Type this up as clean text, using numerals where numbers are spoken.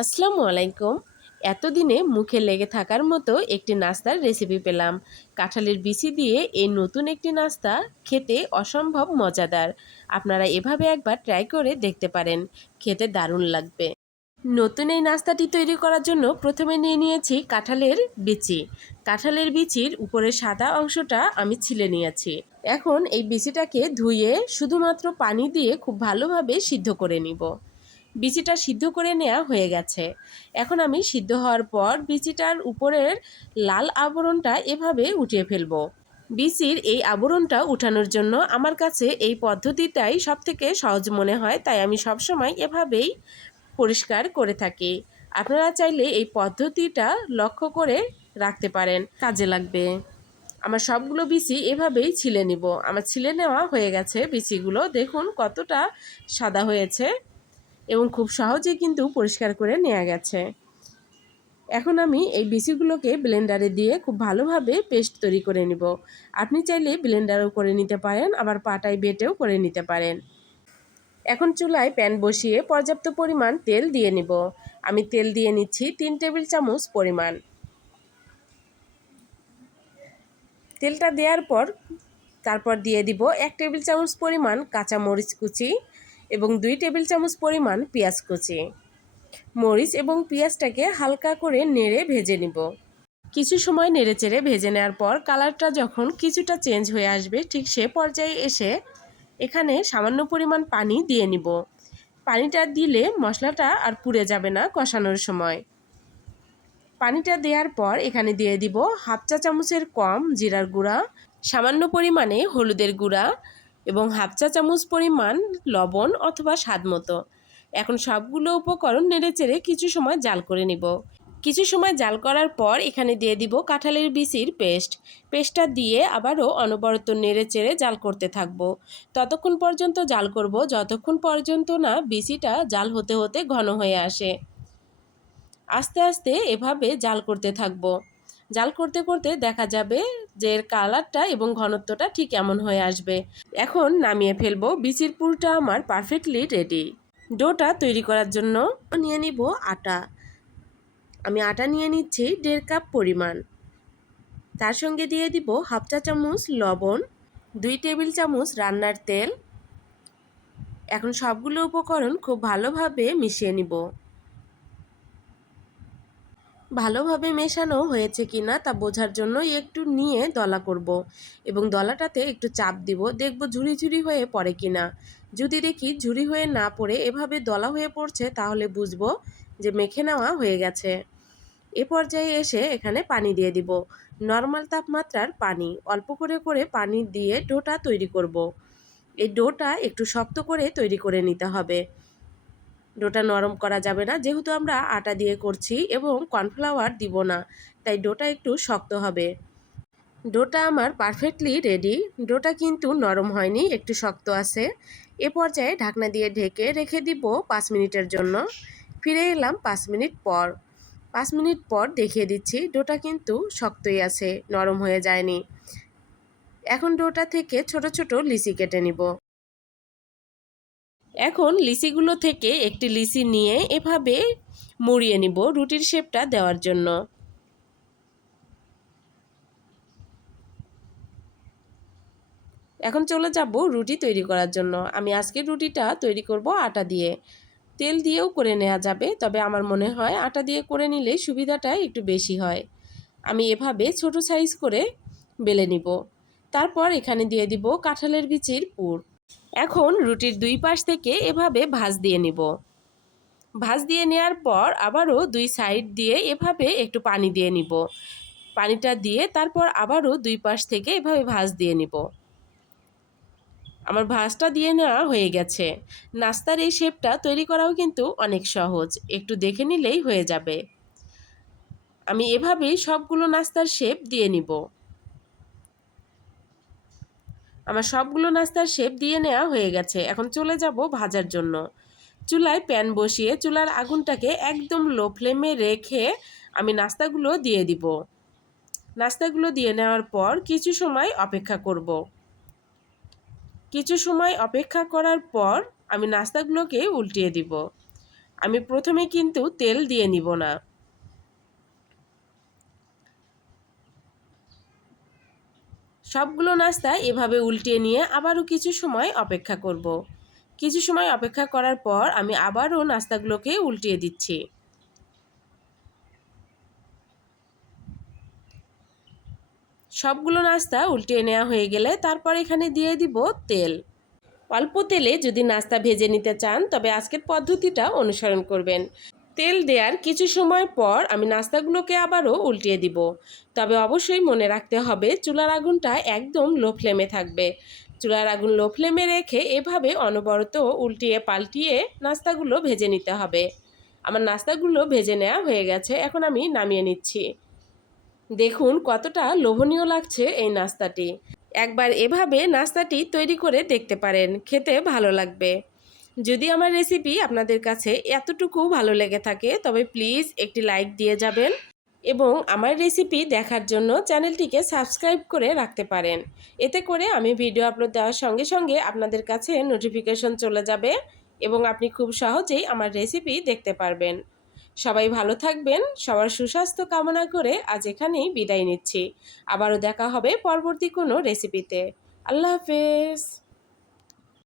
আসসালামু আলাইকুম। এতদিনে মুখে লেগে থাকার মতো একটি নাস্তার রেসিপি পেলাম। কাঁঠালের বিচি দিয়ে এই নতুন একটি নাস্তা খেতে অসম্ভব মজাদার। আপনারা এভাবে একবার ট্রাই করে দেখতে পারেন, খেতে দারুণ লাগবে। নতুন এই নাস্তাটি তৈরি করার জন্য প্রথমে নিয়ে নিয়েছি কাঁঠালের বিচি। কাঁঠালের বিচির উপরের সাদা অংশটা আমি ছিলে নিয়েছি। এখন এই বিচিটাকে ধুয়ে শুধুমাত্র পানি দিয়ে খুব ভালোভাবে সিদ্ধ করে নিব। বিচিটা সিদ্ধ করে নেওয়া হয়ে গেছে। এখন আমি সিদ্ধ হওয়ার পর বিচিটার উপরের লাল আবরণটা এভাবে উঠিয়ে ফেলবো। বিচির এই আবরণটা উঠানোর জন্য আমার কাছে এই পদ্ধতিটাই সবথেকে সহজ মনে হয়, তাই আমি সবসময় এভাবেই পরিষ্কার করে থাকি। আপনারা চাইলে এই পদ্ধতিটা লক্ষ্য করে রাখতে পারেন, কাজে লাগবে। আমার সবগুলো বিচি এভাবেই ছিলে নিব। আমার ছিলে নেওয়া হয়ে গেছে বিচিগুলো, দেখুন কতটা সাদা হয়েছে এবং খুব সহজেই কিন্তু পরিষ্কার করে নেওয়া গেছে। এখন আমি এই বিচিগুলোকে ব্লেন্ডারে দিয়ে খুব ভালোভাবে পেস্ট তৈরি করে নিব। আপনি চাইলে ব্লেন্ডারও করে নিতে পারেন, আবার পাটায় বেটেও করে নিতে পারেন। এখন চুলায় প্যান বসিয়ে পর্যাপ্ত পরিমাণ তেল দিয়ে নিব। আমি তেল দিয়ে নিচ্ছি 3 টেবিল চামচ পরিমাণ। তেলটা দেওয়ার পর তারপর দিয়ে দিব 1 টেবিল চামচ পরিমাণ কাঁচা মরিচ কুচি এবং 2 টেবিল চামচ পরিমাণ পেঁয়াজ কুচি। মরিচ এবং পেঁয়াজটাকে হালকা করে নেড়ে ভেজে নিব। কিছু সময় নেড়েচেড়ে ভেজে নেওয়ার পর কালারটা যখন কিছুটা চেঞ্জ হয়ে আসবে, ঠিক সে পর্যায়ে এসে এখানে সামান্য পরিমাণ পানি দিয়ে নিব। পানিটা দিলে মশলাটা আর পুড়ে যাবে না কষানোর সময়। পানিটা দেওয়ার পর এখানে দিয়ে দিব হাফ চা চামচের কম জিরার গুঁড়া, সামান্য পরিমাণে হলুদের গুঁড়া এবং হাফ চা চামচ পরিমাণ লবণ অথবা স্বাদ মতো। এখন সবগুলো উপকরণ নেড়েচেড়ে কিছু সময় জাল করে নিব। কিছু সময় জাল করার পর এখানে দিয়ে দিব কাঁঠালের বিচির পেস্টটা দিয়ে আবারও অনবরত নেড়েচেড়ে জাল করতে থাকবো। ততক্ষণ পর্যন্ত জাল করব যতক্ষণ পর্যন্ত না বিচিটা জাল হতে হতে ঘন হয়ে আসে। আস্তে আস্তে এভাবে জাল করতে থাকবো। জাল করতে করতে দেখা যাবে যে এর কালারটা এবং ঘনত্বটা ঠিক এমন হয়ে আসবে। এখন নামিয়ে ফেলবো। বিচির পুরটা আমার পারফেক্টলি রেডি। ডোটা তৈরি করার জন্য নিয়ে নিব আটা। আমি আটা নিয়ে নিচ্ছি 1.5 কাপ পরিমাণ। তার সঙ্গে দিয়ে দিব হাফ চা চামচ লবণ, 2 টেবিল চামচ রান্নার তেল। এখন সবগুলো উপকরণ খুব ভালোভাবে মিশিয়ে নিব। ভালোভাবে মেশানো হয়েছে কিনা তা বোঝার জন্য একটু নিয়ে দলা করব এবং দলাটাতে একটু চাপ দিব, দেখব ঝুরি ঝুরি হয়ে পড়ে কিনা। যদি দেখি ঝুরি হয়ে না পড়ে এভাবে দলা হয়ে পড়ছে, তাহলে বুঝবো যে মেখে নেওয়া হয়ে গেছে। এ পর্যায়ে এসে এখানে পানি দিয়ে দিব, নর্মাল তাপমাত্রার পানি। অল্প করে করে পানি দিয়ে ডোটা তৈরি করব। এই ডোটা একটু শক্ত করে তৈরি করে নিতে হবে। ডোটা নরম করা যাবে না, যেহেতু আমরা আটা দিয়ে করছি এবং কর্নফ্লাওয়ার দিব না, তাই ডোটা একটু শক্ত হবে। ডোটা আমার পারফেক্টলি রেডি। ডোটা কিন্তু নরম হয়নি, একটু শক্ত আছে। এ পর্যায়ে ঢাকনা দিয়ে ঢেকে রেখে দিব 5 মিনিটের জন্য। ফিরে এলাম 5 মিনিট পর। 5 মিনিট পর দেখিয়ে দিচ্ছি, ডোটা কিন্তু শক্তই আছে, নরম হয়ে যায়নি। এখন ডোটা থেকে ছোট ছোট লিচি কেটে নিব। এখন লিচিগুলো থেকে একটি লিচি নিয়ে এভাবে মুড়িয়ে নিব রুটির শেপটা দেওয়ার জন্য। এখন চলে যাব রুটি তৈরি করার জন্য। আমি আজকে রুটিটা তৈরি করব আটা দিয়ে। তেল দিয়েও করে নেওয়া যাবে, তবে আমার মনে হয় আটা দিয়ে করে নিলে সুবিধাটা একটু বেশি হয়। আমি এভাবে ছোট সাইজ করে বেলে নিব। তারপর এখানে দিয়ে দিব কাঁঠালের বিচির পুর। এখন রুটির 2 পাশ থেকে এভাবে ভাঁজ দিয়ে নিব। ভাঁজ দিয়ে নেওয়ার পর আবারও 2 সাইড দিয়ে এভাবে একটু পানি দিয়ে নিব। পানিটা দিয়ে তারপর আবারও 2 পাশ থেকে এভাবে ভাঁজ দিয়ে নিব। আমার ভাঁজটা দিয়ে নেওয়া হয়ে গেছে। নাস্তার এই শেপটা তৈরি করাও কিন্তু অনেক সহজ, একটু দেখে নিলেই হয়ে যাবে। আমি এভাবেই সবগুলো নাস্তার শেপ দিয়ে নিব। আমার সবগুলো নাস্তার শেপ দিয়ে নেওয়া হয়ে গেছে। এখন চলে যাব ভাজার জন্য। চুলায় প্যান বসিয়ে চুলার আগুনটাকে একদম লো ফ্লেমে রেখে আমি নাস্তাগুলো দিয়ে দিব। নাস্তাগুলো দিয়ে নেওয়ার পর কিছু সময় অপেক্ষা করব। কিছু সময় অপেক্ষা করার পর আমি নাস্তাগুলোকে উল্টিয়ে দিব। আমি প্রথমে কিন্তু তেল দিয়ে নিব না। সবগুলো নাস্তা এভাবে উল্টিয়ে নিয়ে আবারও কিছু সময় অপেক্ষা করব। কিছু সময় অপেক্ষা করার পর আমি আবারও নাস্তাগুলোকে উল্টিয়ে দিচ্ছি। সবগুলো নাস্তা উল্টিয়ে নেওয়া হয়ে গেলে তারপর এখানে দিয়ে দিব তেল। অল্প তেলে যদি নাস্তা ভেজে নিতে চান তবে আজকের পদ্ধতিটা অনুসরণ করবেন। তেল দেওয়ার কিছু সময় পর আমি নাস্তাগুলোকে আবারও উল্টিয়ে দিব। তবে অবশ্যই মনে রাখতে হবে চুলার আগুনটা একদম লো ফ্লেমে থাকবে। চুলার আগুন লো ফ্লেমে রেখে এভাবে অনবরত উল্টিয়ে পাল্টিয়ে নাস্তাগুলো ভেজে নিতে হবে। আমার নাস্তাগুলো ভেজে নেওয়া হয়ে গেছে, এখন আমি নামিয়ে নিচ্ছি। দেখুন কতটা লোভনীয় লাগছে এই নাস্তাটি। একবার এভাবে নাস্তাটি তৈরি করে দেখতে পারেন, খেতে ভালো লাগবে। যদি আমার রেসিপি আপনাদের কাছে এতটুকু ভালো লেগে থাকে তবে প্লিজ একটি লাইক দিয়ে যাবেন এবং আমার রেসিপি দেখার জন্য চ্যানেলটিকে সাবস্ক্রাইব করে রাখতে পারেন। এতে করে আমি ভিডিও আপলোড দেওয়ার সঙ্গে সঙ্গে আপনাদের কাছে নোটিফিকেশন চলে যাবে এবং আপনি খুব সহজেই আমার রেসিপি দেখতে পারবেন। সবাই ভালো থাকবেন। সবার সুস্বাস্থ্য কামনা করে আজ এখানেই বিদায় নিচ্ছি। আবারও দেখা হবে পরবর্তী কোনো রেসিপিতে। আল্লাহ হাফেজ।